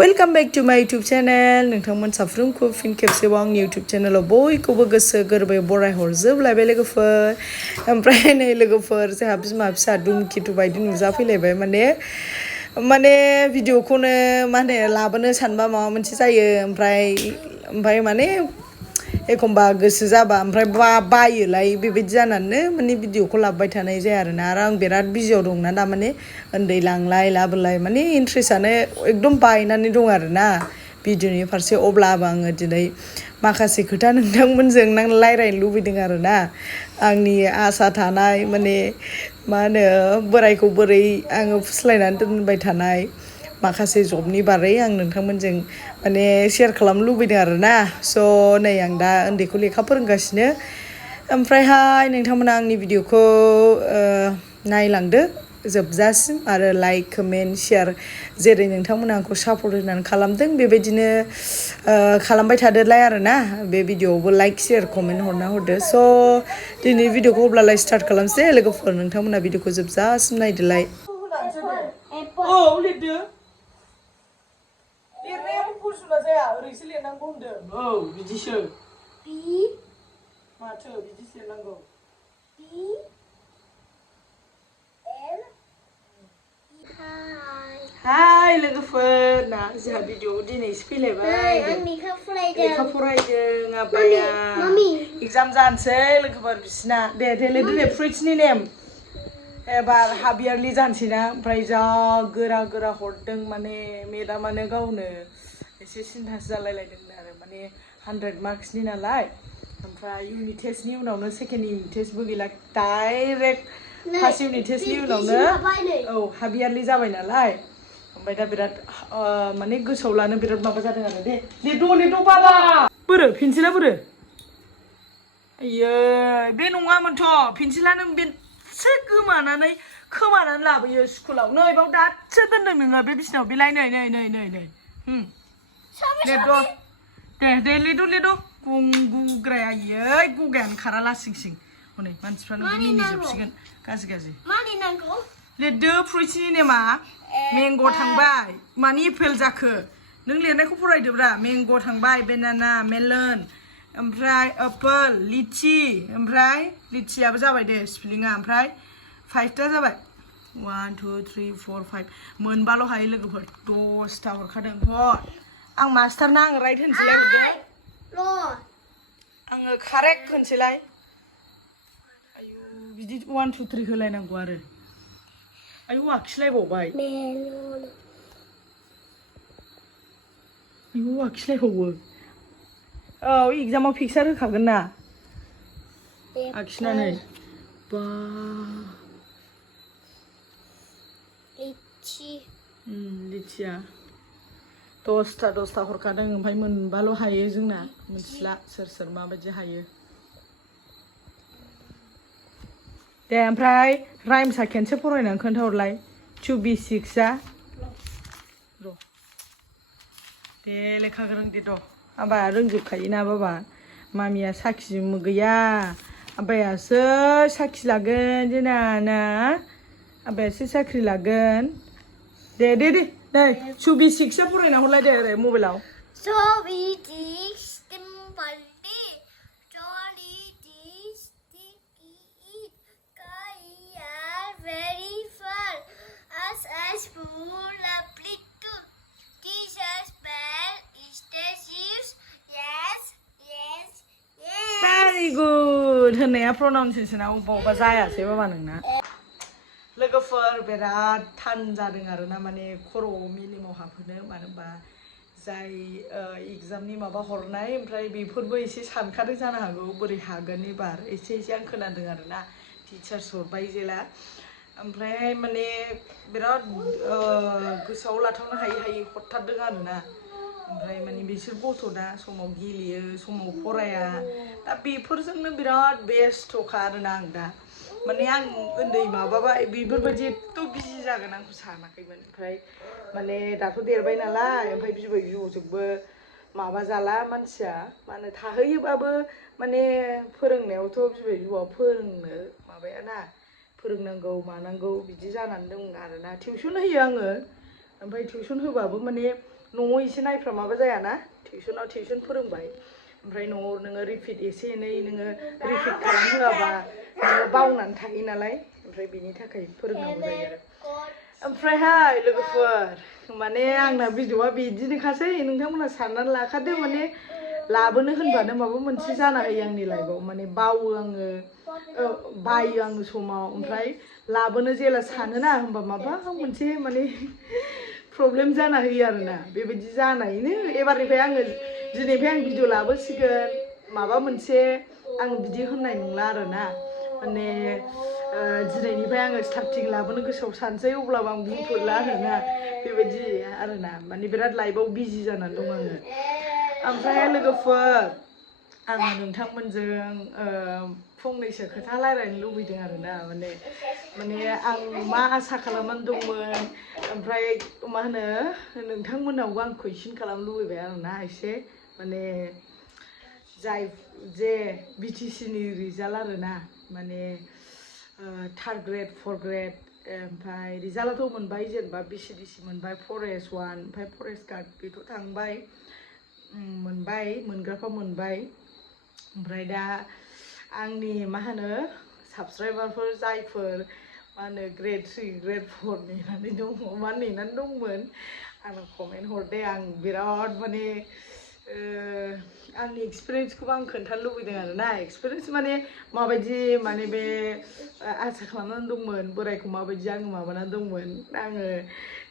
Welcome back to my YouTube channel. नोंथांमोन साफ्रोमखौ फिन खेबसेबाव आंनि YouTube चेनेलाव बयखौबो गोसो गोरबै बरायहरजोबलायबाय लोगोफोर। ओमफ्राय नै लोगोफोर जोंहा बिमा फिसा दुमखिथु बायदि नुजाफैलायबाय माने भिडिअखौनो मा होनो लाबोनो सानबा माबा मोनसे जायो ओमफ्राय माने एखमबा गोसो जाबा ओमफ्राय बायोलाय बेबायदि जानानै माने भिडिअखौ लाबोबाय थानाय जाया आरोना आरो आं बिराद बिजियाव दंना दा माने उन्दै लांलाय लाबोलाय माने इन्ट्रेस्टआनो एकदम बायनानै दं आरोना भिडिअनि फारसे अब्लाबो आङो दिनै माखासे खोथा नोंथांमोनजों रायज्लायनो लुबैदों आरोना आंनि आसा थानाय माने मा होनो बोरायखौ बोरै आङो फुस्लायनानै दोनबाय थानाय माखासे जबनि बारै आं नोंथांमोनजों माने शेयार खालामनो लुबैदों आरोना स' नै आं दा उन्दैखौ लेखा फोरोंगासिनो ओमफ्रायहाय नोंथांमोना आंनि भिडिअखौ नायलांदो जोबजासिम आरो लाइक कमेन्ट शेयार जेरै नोंथांमोना आंखौ सापर्ट होनानै खालामदों बेबायदिनो खालामबाय थादोलाय आरोना बे भिडिअआवबो लाइक शेयार कमेन्ट हरदो स' दिनै भिडिअखौ अब्लालाय स्टार्ट खालामसै लोगोफोर नोंथांमोना भिडिअखौ जोबजासिम नायदोलाय औ लिरदो लिरनाया फुलसुला जाया ओरैसो लिरनांगौ होनदों औ बिदिसो माथो बिदिसो लिरनांगौ हाय लोगोफोर ना जोंहा भिडिअ दिनैसो फैलायबाय लेखा फरायदों आबाया एग्जाम जानोसै लोगोफोर बिसिना दे लिरदो दे फ्रुइट्सनि नेम एबार हाफ यारलि जानोसै ना ओमफ्राय जा गोरा हरदों माने मेदामानो गावनो एसे सिन्थासो जालायलायदों आरो माने 100 मार्क्सनि नालाय ओमफ्राय इउनिट टेस्टनि उनावनो सेकेन्ड इउनिट टेस्टबो गैला डाइरेक्ट फार्स्ट इउनिट टेस्टनि उनावनो औ हाफ यारलि जाबाय नालाय ओमफ्राय दा बिराद माने गोसोआव लानो बिराद माबा जादों आरो दे लिरद' बाबा बोरो पेन्सिला बोरो आयै बे नङामोनथ' पेन्सिलानो बेसे खोमानानै लाबोयो स्कुलाव नै बाव दासो दोनदों नोङो बे बिसिनाव बेलाय नै लिरद' दे लिरद' गुग्राया आयै गुगायानो खारा लासिंसिं हनै मानसिफ्रानो मिनिजोबसिगोन गाज्रि लिरदो फ्रुइट्सनि नेमा मेंग' थांबाय मानि एपेल जाखो नों लिरनायखौ फरायदोब्रा मेंग' थांबाय बेनाना मेलन ओमफ्राय एप्पल लिचि ओमफ्राय लिचियाबो जाबाय दे स्पेलिंआ ओमफ्राय 5टा जाबाय 1 2 3 4 5 मोनबाल' हायो लोगोफोर 10टा हरखादों हर आं मास्टारना आं राइट होनसैलाय हरदो आङो कारेक्ट होनसैलाय आयु बिदि 1 2 3 होलायनांगौ आरो आयु आखिलायबावबाय आयु आखिलायबावो औ एग्जामाव पिकचार होखागोन ना आखिनानै बा लिचिया 10टा हरखादों ओमफ्राय मोनबाल' हायो जोंना मिथिला सोर माबायदि हायो दे ओमफ्राय राइम्सआ खेनसे फरायनानै खोन्थाहरलाय 2b6 र' दे लेखा गोरों दे आबा रोंजोबखायोना बाबा मामिया साखि गैया आबायासो साखि लागोन जोंना ना आबायासो साख्रि लागोन दे 2b6 फरायना हरलाय दे ओरै मबाइलाव Very good होननाया प्रनाउन्सियेसना अबा जायासै बाबा नोंना लोगोफोर बिराद थान जादों आरोना माने खर'आव मेलेमाव हाबहोनो मानो होनबा जाय एग्जामनि माबा हरनाय ओमफ्राय बेफोरबो एसे सानखादों जानो हागौ बोरै हागोन एबार एसे आं खोनादों आरोना टिचार्स हरबाय जेला ओमफ्राय माने बिराद गोसोआव लाथावनो हायै हरथारदों आरोना ओमफ्राय माने बिसोर गथ'ना समाव गेलेयो समाव फराया दा बेफोरजोंनो बिराद बेस्थ'खा आरोना आं दा माने आं उन्दै माबाबा बेफोरबायदि एथ' बिजि जागोन आंखौ सानाखैमोन ओमफ्राय माने दाथ' देरबाय नालाय ओमफ्राय बिबै बिबौजोंबो माबा जाला मानसिया मा होनो थाहैयोबाबो माने फोरोंनायावथ' बिबै बिबौआ फोरोंनो माबायाना फोरोंनांगौ मानांगौ बिदि जानानै दं आरोना टिउसन होयो आङो ओमफ्राय टिउसन होबाबो माने न'आव एसे नायफ्रामाबा जायाना टिउसनाव टिउसन फोरोंबाय ओमफ्राय न'आव नोङो रिपिट एसे एनै नोङो रिपिट खालामहोआबा नोङो बावनानै थायो नालाय ओमफ्राय बेनि थाखाय फोरोंनांगौ जायो आरो ओमफ्रायहाय लोगोफोर माने आंना भिडिअआ बिदिनोखासै नोंथांमोना साननानै लाखादो माने लाबोनो होनबानो माबा मोनसे जाना होयो आंनि लाइफआव माने बावो आङो बायो आङो समाव ओमफ्राय लाबोनो जेला सानोना होमबा माबा मोनसे माने प्रब्लेम जाना होयो आरोना बेबायदि जानायनो एबारनिफ्राय आङो दिनैनिफ्राय आं भिडिअ लाबोसिगोन माबा मोनसे आं बिदि होननाय नंला आरोना माने दिनैनिफ्राय आङो स्टार्टिं लाबोनो गोसोआव सानसै अब्लाबो आं बुंथ'ला आरोना बेबायदि आरोना माने बिराद लाइफआव बिजि जानानै दं आङो ओमफ्राय लोगोफोर आङो नोंथांमोनजों फंनैसो खोथा रायज्लायनो लुबैदों आरोना माने आं मा आसा खालामनानै दंमोन ओमफ्राय मा होनो नोंथांमोनावबो आं कुइसन खालामनो लुबैबाय आरोना एसे माने जाय जे बिटिसिनि रिजाल्ट आरोना माने थार्ड ग्रेड फर्थ ग्रेड ओमफ्राय रिजाल्टआथ' मोनबाय जेनेबा बिसिडिसि मोनबाय फरेस्ट 1 ओमफ्राय फरेस्ट गार्ड बेथ' थांबाय मोनबाय मोनग्राफ्रा मोनबाय ओमफ्राय दा आंनि मा होनो साबसक्राइबारफोर जायफोर मा होनो ग्रेड 3 ग्रेड 4 नेनानै दङ मा नेनानै दंमोन आंनो कमेन्ट हरदे आं बिराद माने आंनि एक्सपिरियेन्सखौबो आं खोन्थानो लुबैदों आरोना एक्सपिरियेन्स माने माबायदि माने बे आसा खालामनानै दंमोन बोरायखौ माबायदि आङो माबानानै दंमोन आङो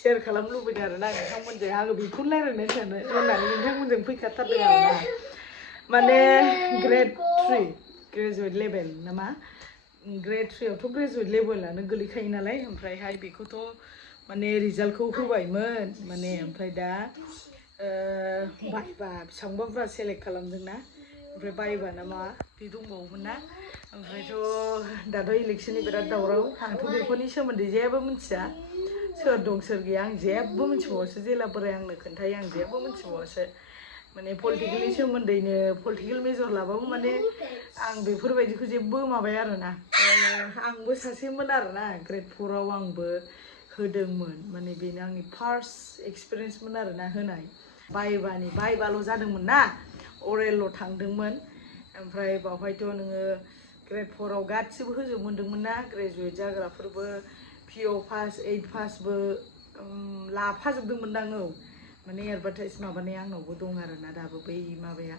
शेयार खालामनो लुबैदों आरोना नोंथांमोनजों आङो बेखौनो रायज्लायनो सानो होननानै नोंथांमोनजों फैखाथारदों आरोना माने ग्रेड 3 ग्रेजुवेट लेभेल नामा ग्रेड 3 आवथ' ग्रेजुवेट लेभेलानो गोलैखायो नालाय ओमफ्रायहाय बेखौथ' माने रिजाल्टखौ होबायमोन माने ओमफ्राय दा बायबा बेसेबांबा बुरजा सेलेक्ट खालामदोंना ओमफ्राय बायबा ना मा बे दंबावोमोन ना ओमफ्रायथ' दाथ' इलेक्सननि बिराद दावराव आंथ' बेफोरनि सोमोन्दै जेबो मिथिया सोर दं सोर गैया आं जेबो मिथिबावासो जेला बोराय आंनो खोन्थायो आं जेबो मिथिबावासो माने पलिटिकेलनि सोमोन्दैनो पलिटिकेल मेजर लाबाबो माने आं बेफोरबायदिखौ जेबो माबाया आरोना आंबो सासेमोन आरोना ग्रेड 4 आव आंबो होदोंमोन माने बेनो आंनि फार्स्ट एक्सपिरियेन्समोन आरोना होनाय बायबाल' जादोंमोन ना अरेलल' थांदोंमोन ओमफ्राय बावहायथ' नोङो ग्रेड 4 आव गासिबो होजोब मोन्दोंमोन ना ग्रेजुवेट जाग्राफोरबो पिअ पास 8 पासबो लाफाजोबदोंमोनदां औ माने एडभार्टाइज माबानाया आंनावबो दं आरोना दाबो बै माबाया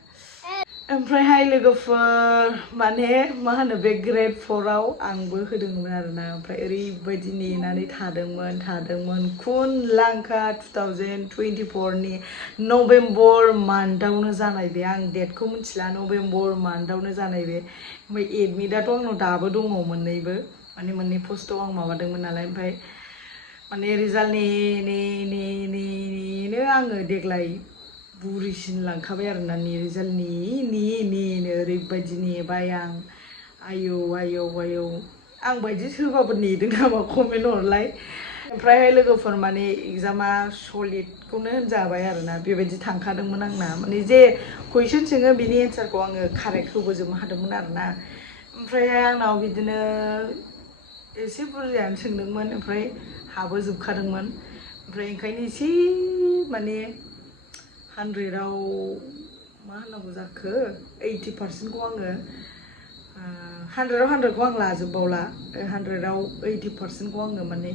ओमफ्रायहाय लोगोफोर माने मा होनो बे ग्रेड 4 आव आंबो होदोंमोन आरोना ओमफ्राय ओरैबायदि नेनानै थादोंमोन खुन लांखा 2024 नि नभेम्बर मान्थआवनो जानाय बे आं डेटखौ मिथिला नभेम्बर मान्थआवनो जानाय बे ओमफ्राय एडमिटआथ' आंनाव दाबो दङ मोननैबो माने मोननै पस्टआव आं माबादोंमोन नालाय ओमफ्राय माने रिजाल्ट नेनो आङो देग्लाय बुरिसिन लांखाबाय आरोना रिजाल्ट नेनो ओरैबायदि नेबाय आं आयौ आं बायदि सोरबाबो नेदों नामा कमेन्ट हरलाय ओमफ्रायहाय लोगोफोर माने एग्जामा सलिडखौनो होनजाबाय आरोना बेबायदि थांखादोंमोन आंना माने जे कुइसन सोङो बिनि एन्सारखौ आङो कारेक्ट होबोजोबनो हादोंमोन आरोना ओमफ्रायहाय आंनाव बिदिनो एसे बुरजायानो सोंदोंमोन ओमफ्राय हाबोजोबखादोंमोन ओमफ्राय ओंखायनो एसे माने 100आव मा होनांगौ जाखो 80%खौ आङो 100आव 100खौ आं लाजोबबावला 100आव 80%खौ आङो माने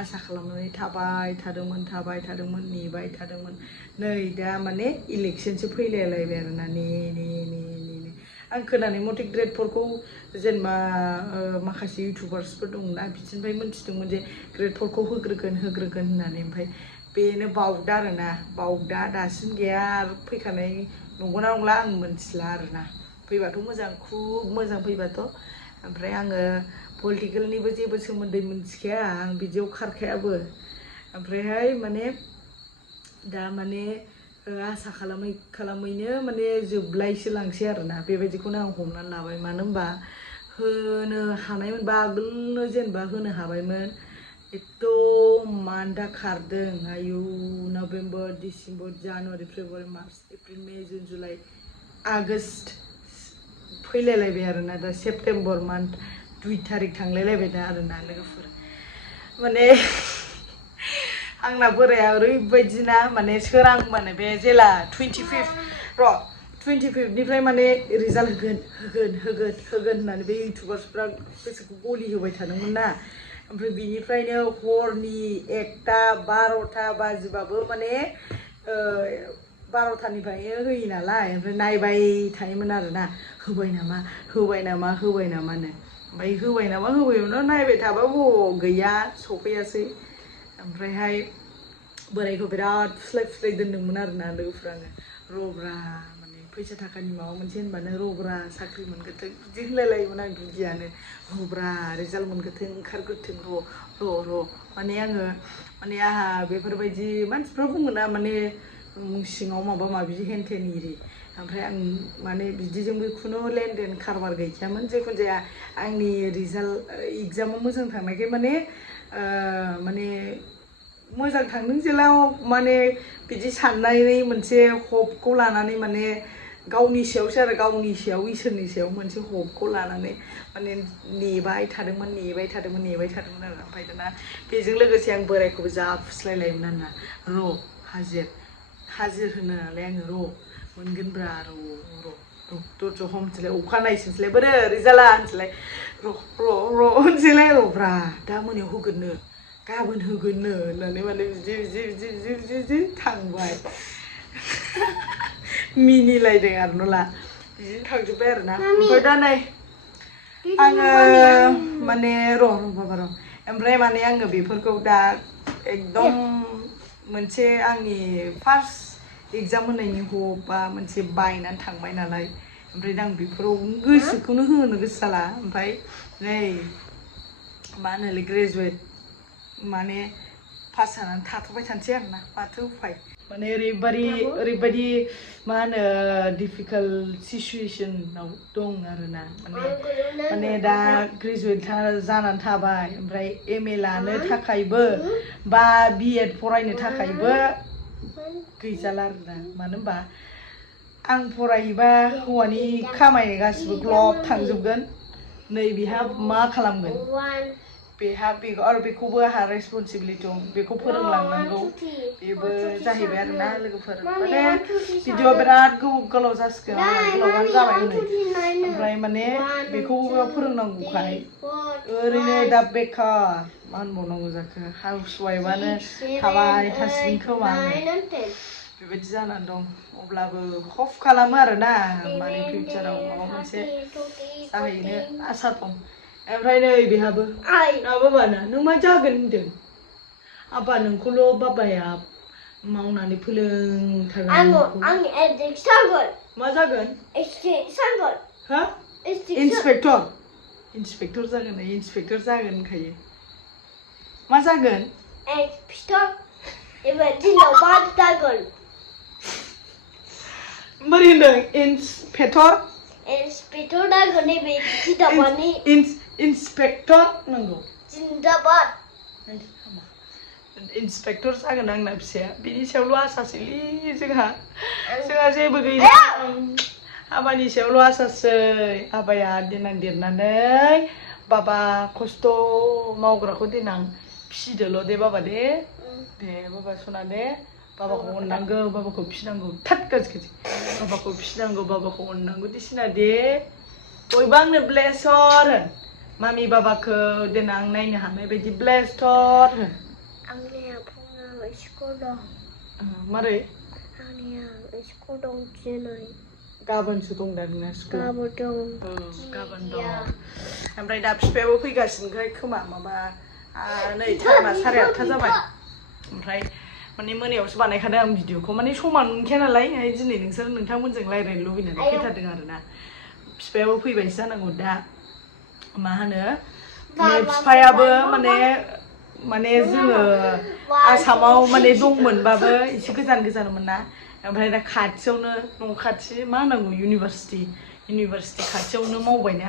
आसा खालामनानै थाबाय थादोंमोन नेबाय थादोंमोन नै दा माने इलेक्सनसो फैलायलायबाय आरोना ने आं खोनानाय मथे ग्रेड 4खौ जेनेबा माखासे इउटुबार्सफोर दंना बिदिनिफ्राय मोनथिदोंमोन जे ग्रेड 4खौ होग्रोगोन होननानै ओमफ्राय बेनो बावदा आरोना बावदा दासिम गैया फैखानाय नंगौना नंला आं मोनथिला आरोना फैबाथ' मोजां खुब मोजां फैबाथ' ओमफ्राय आङो पलिटिकेलनिबो जेबो सोमोन्दै मिथिखाया आं बिदियाव खारखायाबो ओमफ्रायहाय माने दा माने आसा खालामैनो माने जोबलायसो लांसै आरोना बेबायदिखौनो आं हमनानै लाबाय मानो होनबा होनो हानायमोनबा आगोलनो जेनेबा होनो हाबायमोन एकदम मान्थआ खारदों आयु नभेम्बर डिसेम्बर जानुवारि फेब्रुवारि मार्च एप्रिल मे जुन जुलाइ आगस्ट फैलायलायबाय आरोना दा सेप्तेम्बर मान्थ 2 तारिख थांलायलायबाय दा आरोना लोगोफोर माने आंना बोराया ओरैबायदि ना माने सोरांबानो बे जेला 25 र' 25निफ्राय माने रिजाल्ट होगोन होननानै बे इउटुबार्सफ्रा गोसोखौ गलि होबाय थादोंमोन ना ओमफ्राय बिनिफ्रायनो हरनि 1टा 12टा बाजिबाबो माने 12टानिफ्रायनो होयो नालाय ओमफ्राय नायबाय थायोमोन आरोना होबाय नामा होबाय नामानो ओमफ्राय होबाय नामा नायबाय थाबा गैया सफैयासै ओमफ्रायहाय बोरायखौ बिराद फुस्लाय दोनदोंमोन आरोना लोगोफ्रानो रब्रा माने फैसा थाखानि माबा मोनसे होनबानो रब्रा साख्रि मोनगोथों बिदि होनलायलायोमोन आं गियानो रब्रा रिजाल्ट मोनगोथों ओंखारगोथों र' माने आङो माने आहा बेफोरबायदि मानसिफ्रा बुङोना माने सिङाव माबा माबि हेनथेन इरि ओमफ्राय आं माने बिदिजोंबो खुनु लेनदेन कारबार गैखायामोन जेखुनु जाया आंनि रिजाल्ट एग्जामाव मोजां थांनायखाय माने मोजां थांदों जेला माने बिदि साननानै मोनसे हपखौ लानानै माने गावनि सायावसो आरो गावनि सायाव इसोरनि सायाव मोनसे हपखौ लानानै माने नेबाय थादोंमोन आरो ओमफ्राय दाना बेजों लोगोसे आं बोरायखौबो जा फुस्लायलायोमोन आरोना र' हाजिर होनो नालाय आङो र' मोनगोनब्रा र' दरज' हमसैलाय अखा नायसैलाय बोरो रिजाल्टआ होनसैलाय र' होनसैलाय र'ब्रा दा मोनायाव होगोननो गाबोन होगोननो होननानै माने बिदि थांबाय मिनिलायदों आरो नला बिदिनो थांजोब्बाय आरोना ओमफ्राय दा नै आङो माने र' ओमफ्राय माने आङो बेफोरखौ दा एकदम मोनसे आंनि फार्स्ट एग्जाम होनायनि हपा मोनसे बायनानै थांबाय नालाय ओमफ्राय दा आं बेफोराव गोसोखौनो होनो गोसो जाला ओमफ्राय नै मा होनोलै ग्रेजुवेट माने पास जानानै थाथ'बाय थानोसै आरोना माथो उफाय माने ओरैबायदि मा होनो डिफिकाल्ट सिचुवेसनाव दं आरोना माने दा ग्रेजुवेट जानानै थाबाय ओमफ्राय MA लानो थाखायबो बा BEd फरायनो थाखायबो गैजाला आरोना मानो होनबा आं फरायहैबा हौवानि खामायनाय गासिबो ग्लब थांजोबगोन नै बिहा मा खालामगोन बेखौबो आंहा रेसपन्सिबिलिटि दं बेखौ फोरोंलांनांगौ बेबो जाहैबाय आरोना लोगोफोर माने भिडिअ बिराद गोलाव जासिगोन गोलावानो जाबाय हनै ओमफ्राय माने बेखौबो फोरोंनांगौखाय ओरैनो दा बेकार मा होनबावनांगौ जाखो हाउस वाइफआनो थाबाय थासिगोन खोमा बेबायदि जानानै दं अब्लाबो हप खालामो आरोना माने फिउचाराव माबा मोनसे जाहैनो आसा दं ओमफ्राय नै बेहाबो बाबाना नों मा जागोन होनदों आबा नोंखौल' बाबाया मावनानै फोरोंथारगोन मा जागोन हा इन्सपेक्टर जागोन होनखायो मा जागोन बोरै होनदों इन्सपेक्टर इन्सपेक्टर नांगौ इन्सपेक्टर जागोन आंना फिसाया बिनि सायावल' आसासैलै जोंहा जेबो गैला हाबानि सायावल' आसासै हाबाया देनां देरनानै बाबा खस्थ' मावग्राखौ देनां फिसिदोल' दे बाबा दे बाबा सना दे बाबाखौ अननांगौ बाबाखौ फिसिनांगौ थाद गाज्रि बाबाखौ फिसिनांगौ बाबाखौ अननांगौ दिसिना दे बयबो आंनो ब्लेसर होन मामि बाबाखौ देनां नायनो हानाय बायदि ब्लेसर होन आंनिया फुङाव स्कुल दं मारै आंनिया स्कुल दं दिनै गाबोनसो दं दा नोंना स्कुल गाबोन दं ओमफ्राय दा बिफायाबो फैगासिनोखाय खोमा माबा नै टाइमा 8:30 जाबाय ओमफ्राय माने मोनायावसो बानायखादों आं भिडिअखौ माने समान मोनखाया नालाय दिनै नोंथांमोनजों रायज्लायनो लुबैनानै फैथारदों आरोना बिफायाबो फैबायसो जानांगौ दा मा होनो बिफायाबो माने जोङो आसामाव माने दंमोनबाबो एसे गोजानमोन ना ओमफ्राय दा खाथियावनो न' खाथि मा होनांगौ इउनिभारसिटि खाथियावनो मावबायना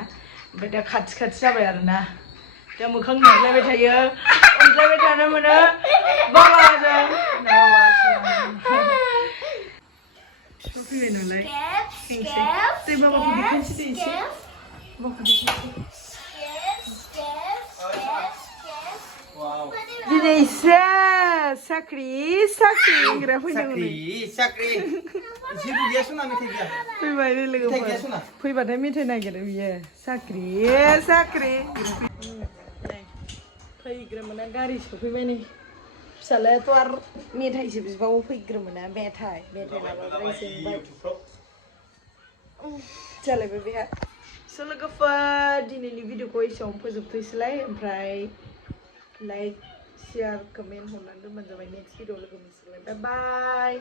ओमफ्राय दा खाथि जाबाय आरोना दा मोखां नुलायबाय थायो अनलायबाय थानो मोनो बाबाजों बिफा फैबाय नालाय दै बाबाखौ देखायनोसै एसे दिनै सेस साख्रि साख्रि होनग्रा फैनांगौ साख्रि जेबो गैया सना मेथाइ गैया फैबाय नै मेथाइ गैया लोगोफोर सना फैबाथाय मेथाइ नागिरो बियो साख्रि साख्रि फैग्रोमोना गारि सफैबाय नै फिसालायाथ' आरो मेथाइसो बिबावो फैग्रोमोना मेथाइ लाबोग्रायसो जालायबाय बेहा स' लोगोफोर दिनैनि भिडिअखौ एसेयावनो फोजोबथोंसैलाय ओमफ्राय लाइक शेयार कमेन्ट हरनानै दोनबानो जाबाय नेक्स्ट भिडिअ लोगो मोनसिगोन बाय बाय